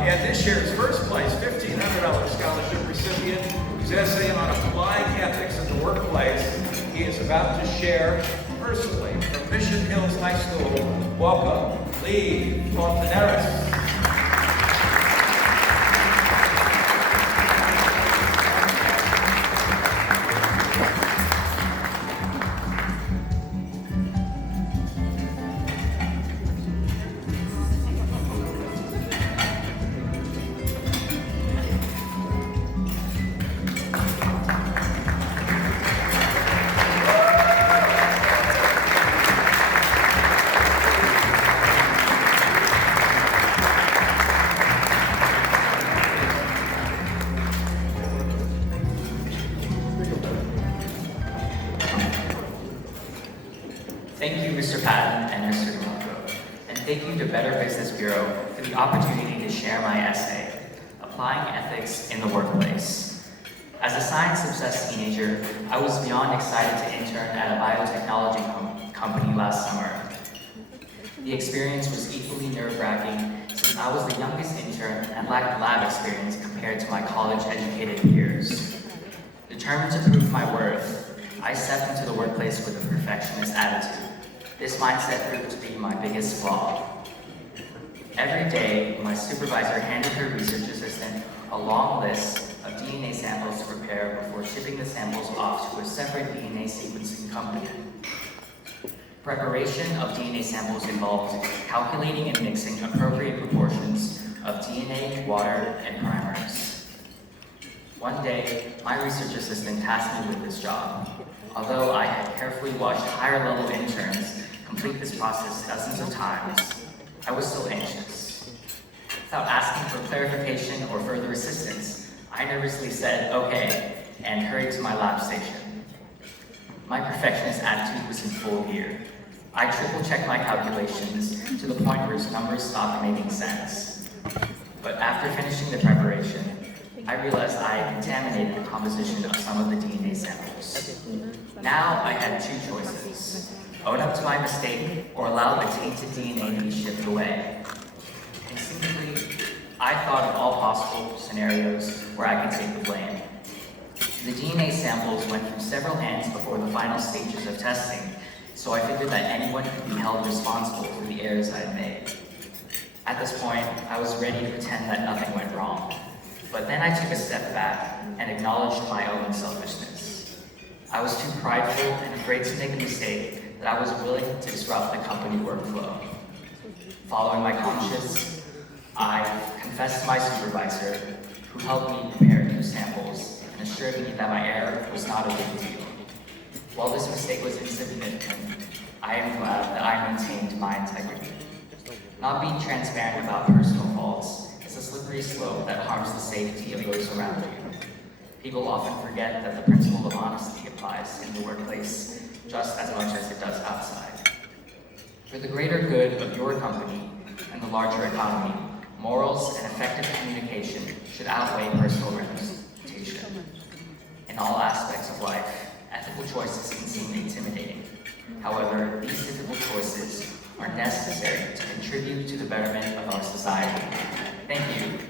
And this year's first place $1,500 scholarship recipient, whose essay on applying ethics in the workplace he is about to share personally from Mission Hills High School. Welcome, Lee Fontaneras. Thank you, Mr. Patton and Mr. DeMarco, and thank you to Better Business Bureau for the opportunity to share my essay, Applying Ethics in the Workplace. As a science-obsessed teenager, I was beyond excited to intern at a biotechnology company last summer. The experience was equally nerve-wracking since I was the youngest intern and lacked lab experience compared to my college-educated peers. Determined to prove my worth, I stepped into the workplace with a perfectionist attitude. This mindset proved to be my biggest flaw. Every day, my supervisor handed her research assistant a long list of DNA samples to prepare before shipping the samples off to a separate DNA sequencing company. Preparation of DNA samples involved calculating and mixing appropriate proportions of DNA, water, and primers. One day, my research assistant tasked me with this job. Although I had carefully watched higher-level interns complete this process dozens of times, I was still anxious. Without asking for clarification or further assistance, I nervously said, "Okay," and hurried to my lab station. My perfectionist attitude was in full gear. I triple-checked my calculations to the point where numbers stopped making sense. But after finishing the preparation, I realized I had contaminated the composition of some of the DNA samples. Now I had two choices: own up to my mistake or allow the tainted DNA to be shipped away. Instinctively, I thought of all possible scenarios where I could take the blame. The DNA samples went through several hands before the final stages of testing, so I figured that anyone could be held responsible for the errors I had made. At this point, I was ready to pretend that nothing went wrong. But then I took a step back and acknowledged my own selfishness. I was too prideful and afraid to make a mistake that I was willing to disrupt the company workflow. Following my conscience, I confessed to my supervisor, who helped me prepare new samples and assured me that my error was not a big deal. While this mistake was insignificant, I am glad that I maintained my integrity. Not being transparent about personal faults is a slippery slope that harms the safety of those around you. People often forget that the principle of honesty applies in the workplace just as much as it does outside. For the greater good of your company and the larger economy, morals and effective communication should outweigh personal reputation. In all aspects of life, ethical choices can seem intimidating. However, these difficult choices are necessary to contribute to the betterment of our society. Thank you.